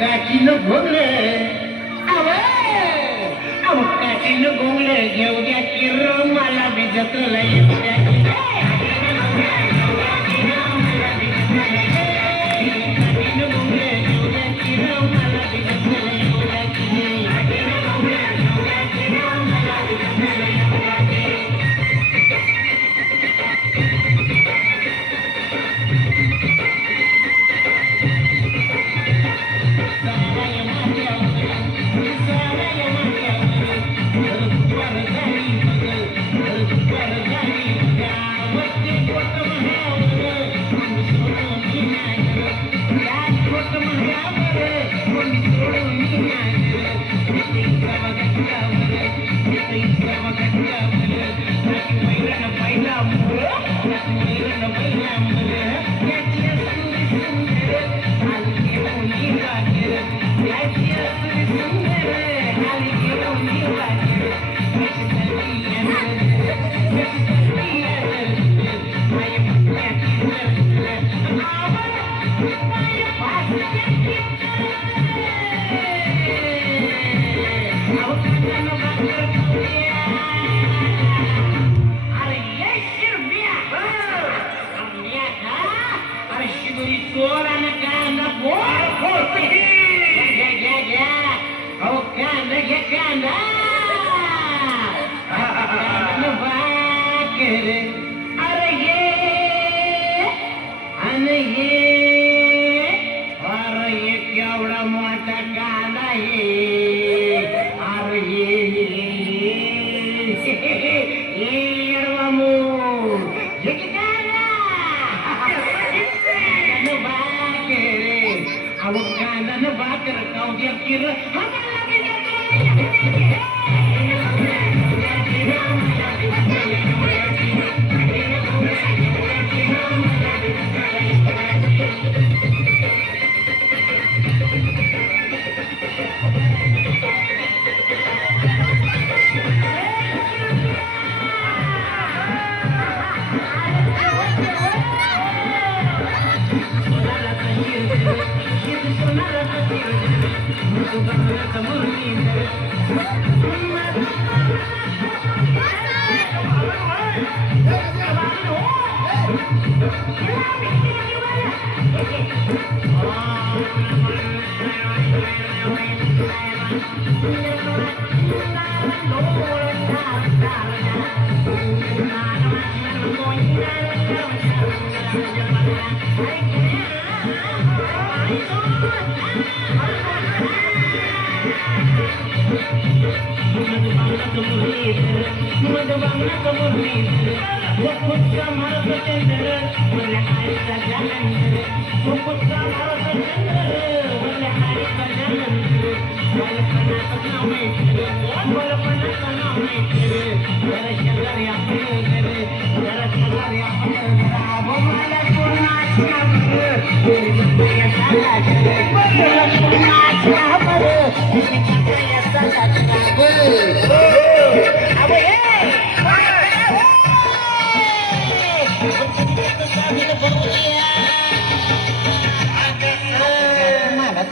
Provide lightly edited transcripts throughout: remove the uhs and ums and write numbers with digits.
काठीनं भोगले अव काठीनं भोगले घेऊ द्या किर मला बी जत्रला येऊ द्या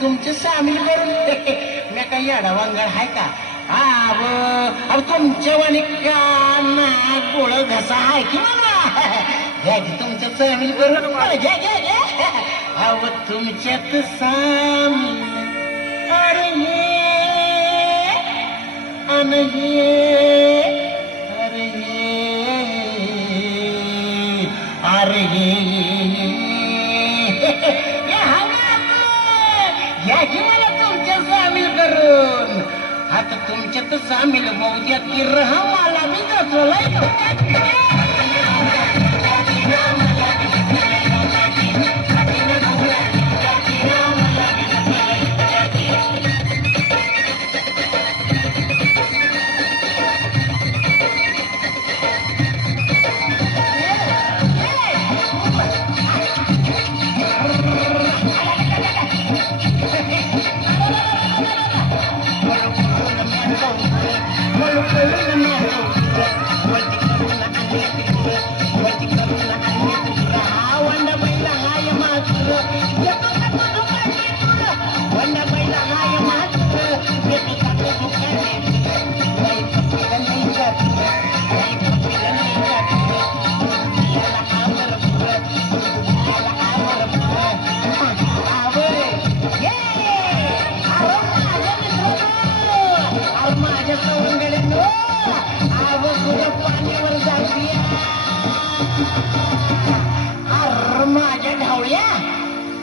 तुमचे सामील करून मी काही अडवांगड आहे का? हा तुमच्या वाणी काना गोळ घसा आहे की मला घ्या तुमच्या सामील करून घ्या घ्या घ्या अव तुमच्यात सामील अरे याची मला तुमच्या सामील करून आता तुमच्यात सामील होऊ द्या की रहा मला मी जातो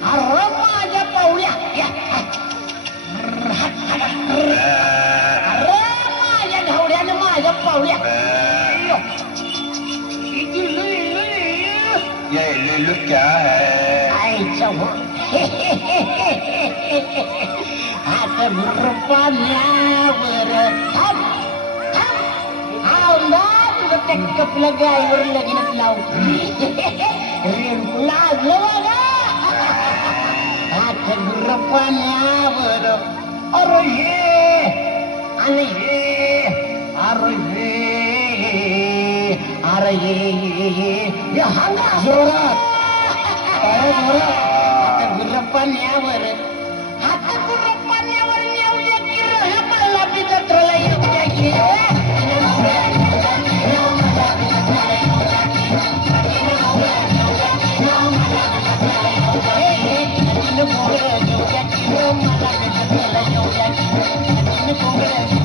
अरे माझ्या पावल्या या. अरे माझ्या घावड्याने माझ्या पावल्या ये लुल्लू क्या है आईच्या आता पाण्यावर त्या कपला गायवर लगीनच लावतो रेणू लागलं बघा आता गुर्र पाण्यावर अरे हे आणि हे अरे हे अरे हे हांगा जोरात आता गुर्र पाण्यावर आता गुर्र पाण्यावर येऊया की ह्या मला बी जत्रेला येऊया की मला